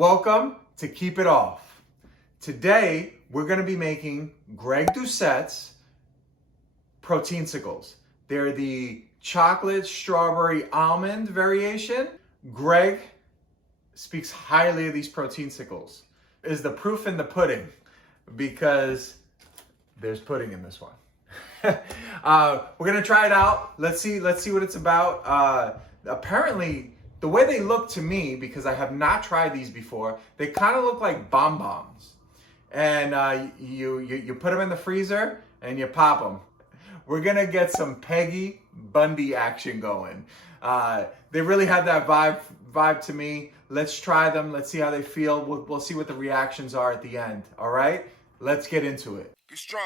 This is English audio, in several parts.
Welcome to Keep It Off. Today, we're going to be making Greg Doucette's Proteinsicles. They're the chocolate strawberry almond variation. Greg speaks highly of these Proteinsicles. Is the proof in the pudding, because there's pudding in this one. We're gonna try it out. Let's see what it's about. Apparently, the way they look to me, because I have not tried these before, they kind of look like bonbons. And you put them in the freezer and you pop them. We're gonna get some Peggy Bundy action going. They really have that vibe to me. Let's try them. Let's see how they feel. We'll see what the reactions are at the end. All right, let's get into it. Be strong.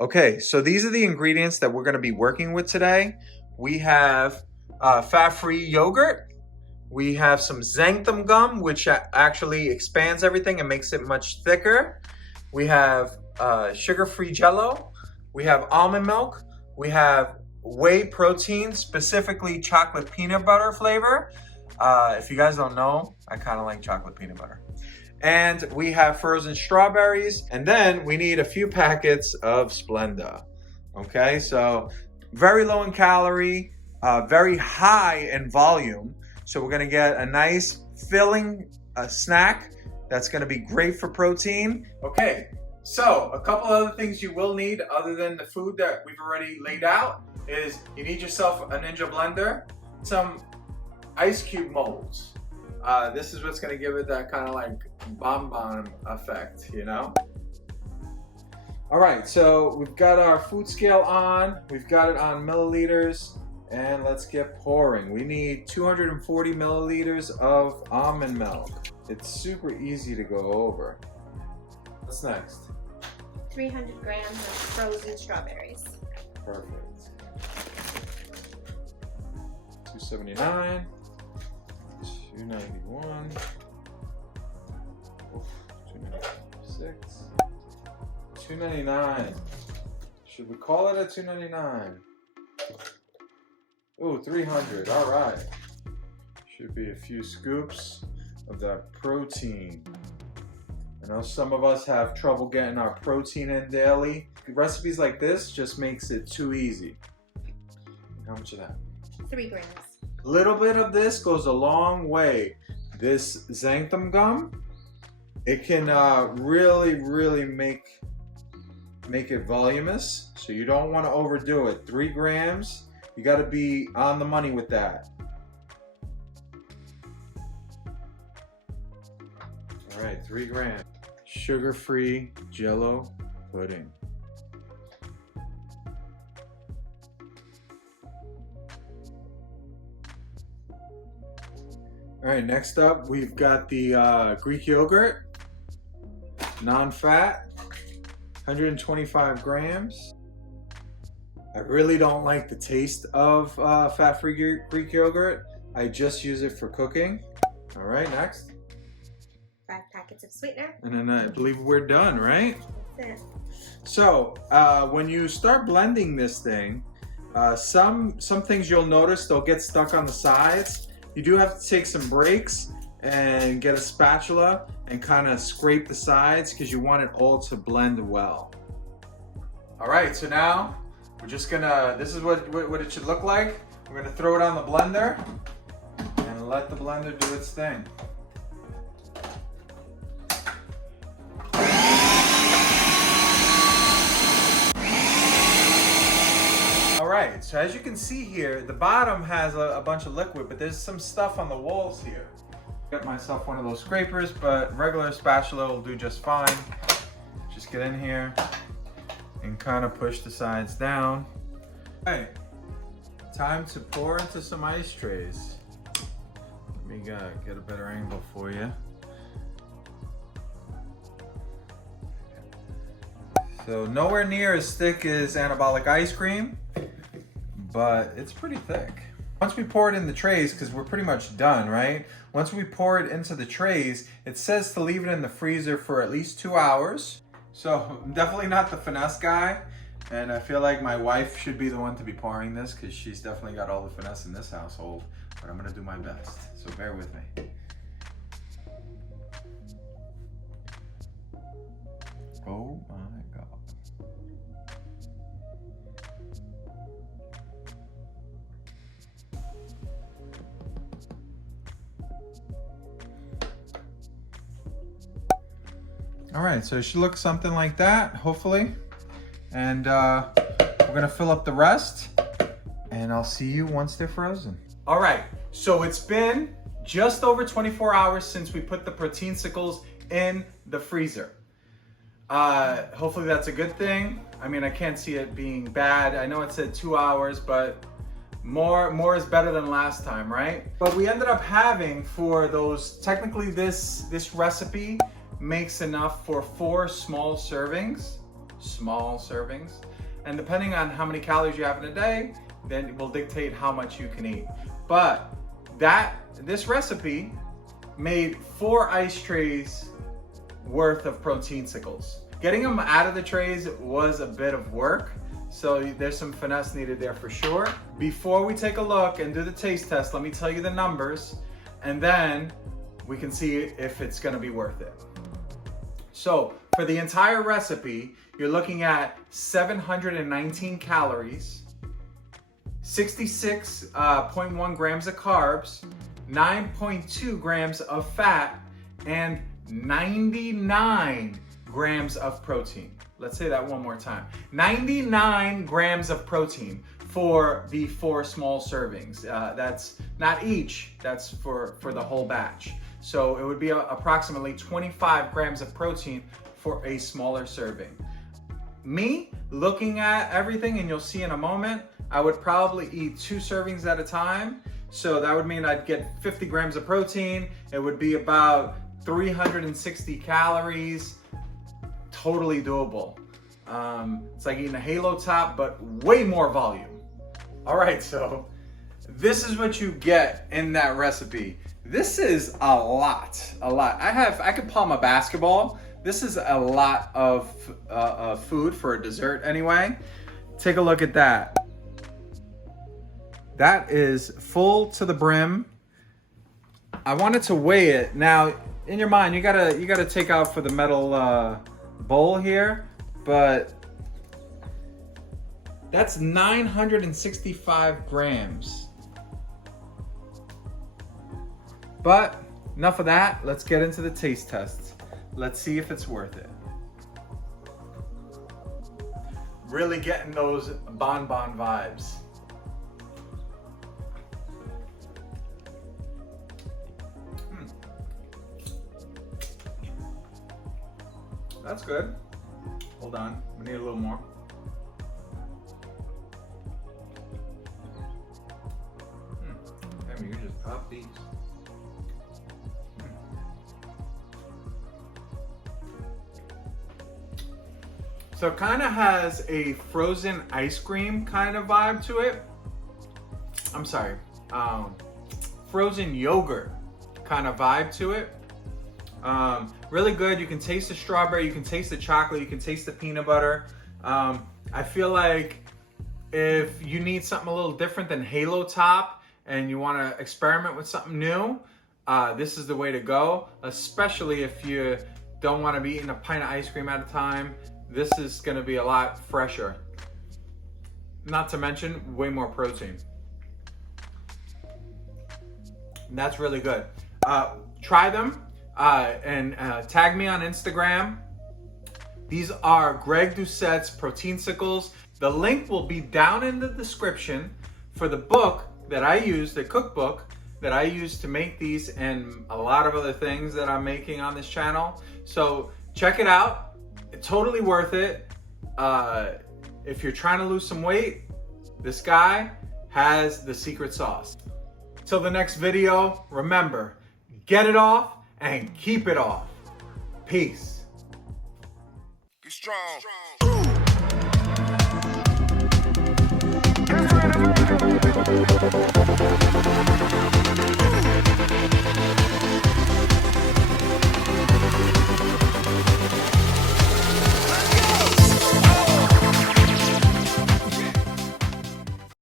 Okay, so these are the ingredients that we're going to be working with today. We have fat-free yogurt. We have some xanthan gum, which actually expands everything and makes it much thicker. We have sugar-free Jell-O. We have almond milk. We have whey protein, specifically chocolate peanut butter flavor. If you guys don't know, I kind of like chocolate peanut butter. And we have frozen strawberries. And then we need a few packets of Splenda. Okay, so very low in calorie, very high in volume. So we're gonna get a nice filling snack that's gonna be great for protein. Okay, so a couple other things you will need other than the food that we've already laid out is you need yourself a Ninja blender, some ice cube molds. This is what's gonna give it that kind of like bonbon effect, you know? All right, so we've got our food scale on, we've got it on milliliters, and let's get pouring. We need 240 milliliters of almond milk. It's super easy to go over. What's next? 300 grams of frozen strawberries. Perfect. 279. 291. Oof, 296. 299. Should we call it a 299? Ooh, 300. All right. Should be a few scoops of that protein. I know some of us have trouble getting our protein in daily. Recipes like this just makes it too easy. How much of that? 3 grams. A little bit of this goes a long way. This xanthan gum, it can really make it voluminous. So you don't want to overdo it. 3 grams, you got to be on the money with that. All right, 3 grams. Sugar-free Jell-O pudding. All right, next up, we've got the Greek yogurt, non-fat, 125 grams. I really don't like the taste of fat-free Greek yogurt. I just use it for cooking. All right, next. 5 packets of sweetener. And then I believe we're done, right? That's it. So when you start blending this thing, some things you'll notice, they'll get stuck on the sides. You do have to take some breaks and get a spatula and kind of scrape the sides because you want it all to blend well. All right, so now we're just gonna, this is what it should look like. We're gonna throw it on the blender and let the blender do its thing. Alright, so as you can see here, the bottom has a bunch of liquid, but there's some stuff on the walls here. Got myself one of those scrapers, but regular spatula will do just fine. Just get in here and kind of push the sides down. Okay, time to pour into some ice trays. Let me get a better angle for you. So nowhere near as thick as anabolic ice cream, but it's pretty thick. Once we pour it in the trays, because we're pretty much done, right? Once we pour it into the trays, it says to leave it in the freezer for at least 2 hours. So I'm definitely not the finesse guy. And I feel like my wife should be the one to be pouring this because she's definitely got all the finesse in this household. But I'm gonna do my best, so bear with me. Oh my God. All right, so it should look something like that, hopefully. And we're gonna fill up the rest and I'll see you once they're frozen. All right, so it's been just over 24 hours since we put the Proteinsicles in the freezer. Hopefully that's a good thing. I mean, I can't see it being bad. I know it said 2 hours, but more is better than last time, right? But we ended up having for those, technically this recipe makes enough for 4 small servings. And depending on how many calories you have in a day, then it will dictate how much you can eat. But this recipe made 4 ice trays worth of Proteinsicles. Getting them out of the trays was a bit of work, so there's some finesse needed there for sure. Before we take a look and do the taste test, let me tell you the numbers, and then we can see if it's gonna be worth it. So for the entire recipe, you're looking at 719 calories, 66.1 grams of carbs, 9.2 grams of fat, and 99 grams of protein. Let's say that one more time. 99 grams of protein for the 4 small servings. That's not each, that's for the whole batch. So it would be approximately 25 grams of protein for a smaller serving. Me, looking at everything, and you'll see in a moment, I would probably eat 2 servings at a time. So that would mean I'd get 50 grams of protein. It would be about 360 calories, totally doable. It's like eating a Halo Top, but way more volume. All right, so this is what you get in that recipe. This is a lot. I could palm a basketball. This is a lot of food for a dessert anyway. Take a look at that. That is full to the brim. I wanted to weigh it. Now, in your mind, you gotta take out for the metal bowl here, but that's 965 grams. But enough of that. Let's get into the taste test. Let's see if it's worth it. Really getting those bonbon vibes. That's good. Hold on, we need a little more. Damn, you just pop these. So it kind of has a frozen ice cream kind of vibe to it. I'm sorry, frozen yogurt kind of vibe to it. Really good. You can taste the strawberry, you can taste the chocolate, you can taste the peanut butter. I feel like if you need something a little different than Halo Top and you want to experiment with something new, this is the way to go, especially if you don't want to be eating a pint of ice cream at a time. This is going to be a lot fresher. Not to mention, way more protein. And that's really good. Try them and tag me on Instagram. These are Greg Doucette's Proteinsicles. The link will be down in the description for the book that I use, the cookbook that I use to make these and a lot of other things that I'm making on this channel. So check it out. It's totally worth it. If you're trying to lose some weight, this guy has the secret sauce. Till the next video, remember, get it off and keep it off. Peace. Get strong.